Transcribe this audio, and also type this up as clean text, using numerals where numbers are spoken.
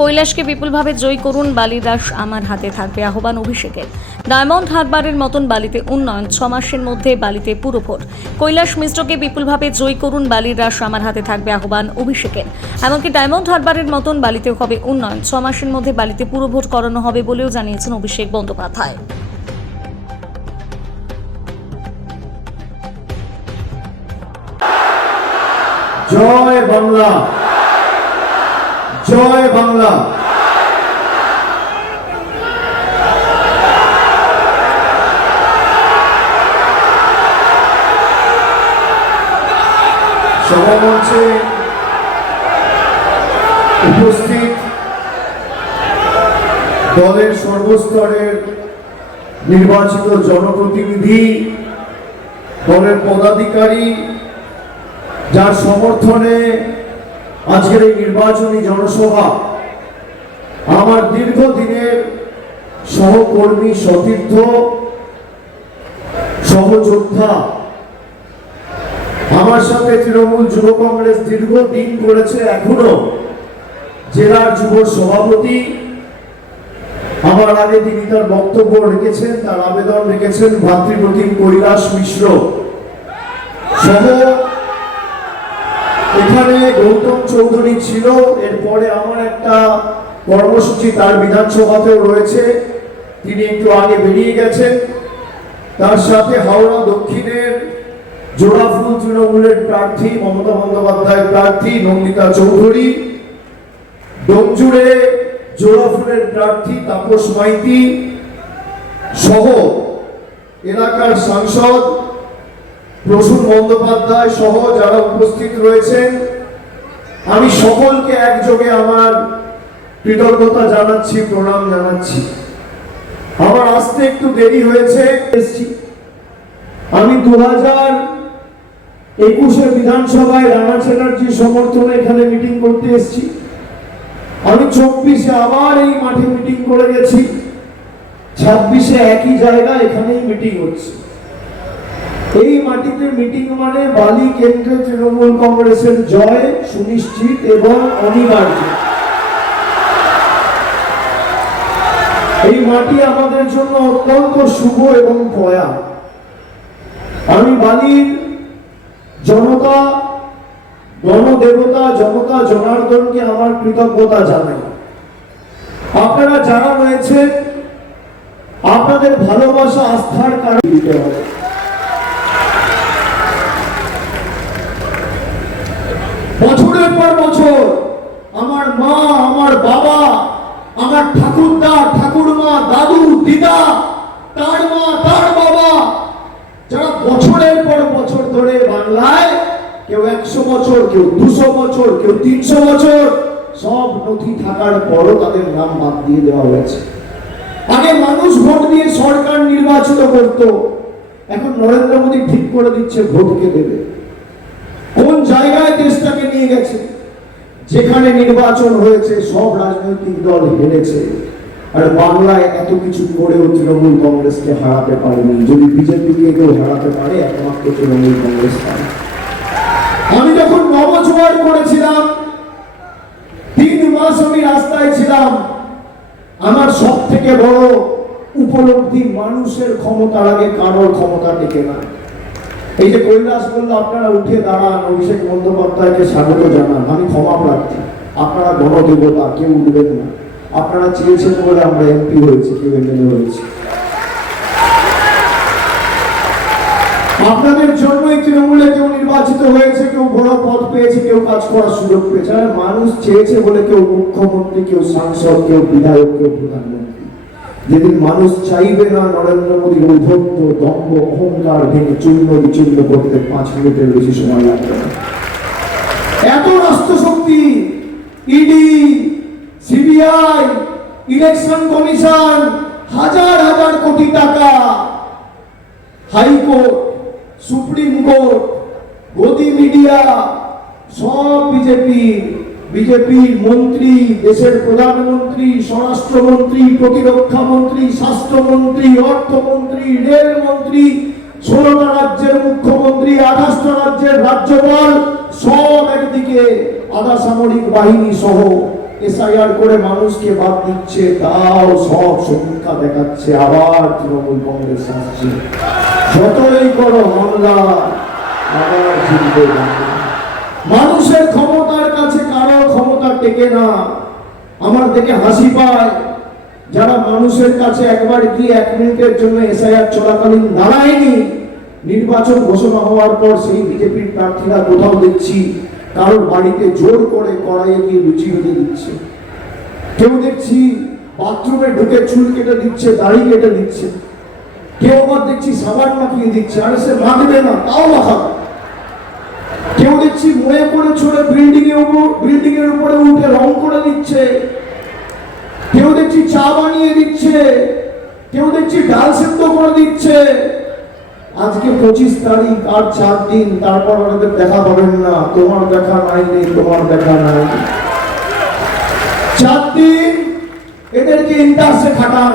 কৈলাসকে বিপুলভাবে জয়ী করুন, বালির রাশ আমার হাতে থাকবে আহ্বান অভিষেকের। ডায়মন্ড হারবারের মতন বালিতে উন্নয়ন, 6 মাসের মধ্যে বালিতে পুরো ভোট। কৈলাস মিশ্রকে বিপুলভাবে জয়ী করুন, বালির রাশ আমার হাতে থাকবে আহ্বান অভিষেকের। এমনকি ডায়মন্ড হারবারের মতন বালিতেও হবে উন্নয়ন, 6 মাসের মধ্যে বালিতে পুরো ভোট করানো হবে বলেও জানিয়েছেন অভিষেক বন্দ্যোপাধ্যায়। জয় বাংলা, জয় বাংলা। সভামঞ্চে উপস্থিত দলের সর্বস্তরের নির্বাচিত জনপ্রতিনিধি, দলের পদাধিকারী, যার সমর্থনে আজকের এই নির্বাচনী জনসভা, আমার দীর্ঘদিনের সহকর্মী, সতীর্থ, সহযোদ্ধা, আমার সাথে তৃণমূল যুব কংগ্রেস দীর্ঘদিন করেছে, এখনো জেলার যুব সভাপতি, আমার আগে তিনি তার বক্তব্য রেখেছেন, তার আবেদন রেখেছেন ভাতৃপ্রতিম কৈলাস মিশ্র সহ। এখানে গৌতম চৌধুরী ছিল, এরপরে আমার একটা কর্মসূচি তার বিধানসভাতেও রয়েছে, তিনি একটু আগে বেরিয়ে গেছেন। তার সাথে হাওড়া দক্ষিণের জোড়াফুল তৃণমূলের প্রার্থী মমতা বন্দ্যোপাধ্যায়ের প্রার্থী নন্দিতা চৌধুরী, ডোমজুড়ে জোড়াফুলের প্রার্থী তাপস মাইতি সহ এলাকার সাংসদ প্রসূন বন্দ্যোপাধ্যায় সহ যারা উপস্থিত রয়েছেন, আমি সকলকে একযোগে আমার কৃতজ্ঞতা জানাচ্ছি, প্রণাম জানাচ্ছি। আমার আসতে একটু দেরি হয়েছে, আমি 2021 বিধানসভায় রানা চ্যাটার্জির সমর্থনে এখানে মিটিং করতে এসেছি। আমি 24-এ আবার এই মাঠে মিটিং করে গেছি, 26-এ একই জায়গায় এখানেই মিটিং হচ্ছে। এই মাটিতে মিটিং মানে বালি কেন্দ্রে তৃণমূল কংগ্রেসের জয় সুনিশ্চিত এবং অনিবার্য। এই মাটি আমাদের জন্য অত্যন্ত শুভ এবং পয়া। আমি বালির জনতা, গণদেবতা, জনতা জনার্দনকে আমার কৃতজ্ঞতা জানাই। আপনারা যারা রয়েছেন, আপনাদের ভালোবাসা, আস্থার কারণে দিতে হবে। বছরের পর বছর আমার মা, আমার বাবা, আমার ঠাকুরদা, ঠাকুরমা, দাদু, দিদা, তার মা, তার বাবা, যারা বছরের পর বছর ধরে বাংলায়, কেউ 100 বছর, কেউ 200 বছর, কেউ 300 বছর, সব নথি থাকার পরও তাদের নাম বাদ দিয়ে দেওয়া হয়েছে। আগে মানুষ ভোট দিয়ে সরকার নির্বাচিত করত, এখন নরেন্দ্র মোদী ঠিক করে দিচ্ছে ভোটকে দেবে। কোন জায়গায় দেশটাকে নিয়ে গেছে? যেখানে নির্বাচন হয়েছে সব রাজনৈতিক দল হেরেছে, আর বাংলায় এত কিছু করেও তৃণমূল কংগ্রেসকে হারাতে পারেনি। যদি বিজেপিকে কেউ হারাতে পারে, একমাত্র তৃণমূল কংগ্রেস পারে। আমি যখন নবজোয়ার করেছিলাম, 3 মাস আমি রাস্তায় ছিলাম। আমার সব থেকে বড় উপলব্ধি, মানুষের ক্ষমতার আগে কারোর ক্ষমতা টিকে না। এই যে কৈলাস বলল আপনারা উঠে দাঁড়ান, অভিষেক বন্দ্যোপাধ্যায়কে স্বাগত জানান, আমি ক্ষমা প্রার্থী। আপনারা গণদেবতা, কেউ উঠবেন না। আপনারা চেয়েছেন বলে আমরা এমপি হয়েছি, কেউ এমএলএ হয়েছে। আপনাদের জন্যই তৃণমূলে কেউ নির্বাচিত হয়েছে, কেউ বড় পদ পেয়েছে, কেউ কাজ করার সুযোগ পেয়েছে। আর মানুষ চেয়েছে বলে কেউ মুখ্যমন্ত্রী, কেউ সাংসদ, কেউ বিধায়ক, কেউ প্রধানমন্ত্রী। যেদিন মানুষ চাইবে না নরেন্দ্র মোদীর ঔদ্ধত্য, দম্ভ, অহংকার ভেঙে চূর্ণ বিচূর্ণ করতে 5 মিনিটের বেশি সময় লাগবে না। এত রাষ্ট্রশক্তি, ইডি, সিবিআই, ইলেকশন কমিশন, হাজার হাজার কোটি টাকা, হাইকোর্ট, সুপ্রিম কোর্ট, গদি মিডিয়া, সব বিজেপির মন্ত্রী, দেশের প্রধানমন্ত্রী, স্বরাষ্ট্রমন্ত্রী, প্রতিরক্ষা মন্ত্রী, স্বাস্থ্যমন্ত্রী, অর্থমন্ত্রী, রেলমন্ত্রী, 16টা রাজ্যের মুখ্যমন্ত্রী, 28টা রাজ্যের রাজ্যপাল, সব একদিকে আধা সামরিক বাহিনী সহ এসআইআর করে মানুষকে বাদ দিচ্ছে, তাও সব সমীক্ষা দেখাচ্ছে আবার তৃণমূল কংগ্রেস আসছে। যতই করো মামলা আবার জিতবে বাংলা। মানুষের ক্ষমতার কাছে কারো ক্ষমতা টেকে না। আমার দেখে হাসি পায় যারা মানুষের কাছে একবার গিয়ে 1 মিনিটের জন্য এসআইআর চলাকালীন দাঁড়ায়নি, নির্বাচন ঘোষণা হওয়ার পর সেই বিজেপির প্রার্থীরা কোথাও দেখছি কারোর বাড়িতে জোর করে কড়াইয়ে গিয়ে লুচি ভেজে দিচ্ছে, কেউ দেখছি বাথরুমে ঢুকে চুল কেটে দিচ্ছে, দাড়ি কেটে দিচ্ছে, কেউ আবার দেখছি সাবান মাখিয়ে দিচ্ছে, আরে সে মাখবে না তাও মাখাবে। কেউ দেখছি ময়ে করে ছড়ে বিল্ডিং এর উপরে উঠে রং করে দিচ্ছে, কেউ দেখছি চা বানিয়ে দিচ্ছে, কেউ দেখছি ডাল সেদ্ধ করে দিচ্ছে। আজকে 25 তারিখ, আর 4 দিন, তারপর ওনাদের দেখা পাবেন না। তোমার দেখা নাই নেই, তোমার দেখা নাই। 4 দিন এদেরকে ইন্টার্সে খাটান।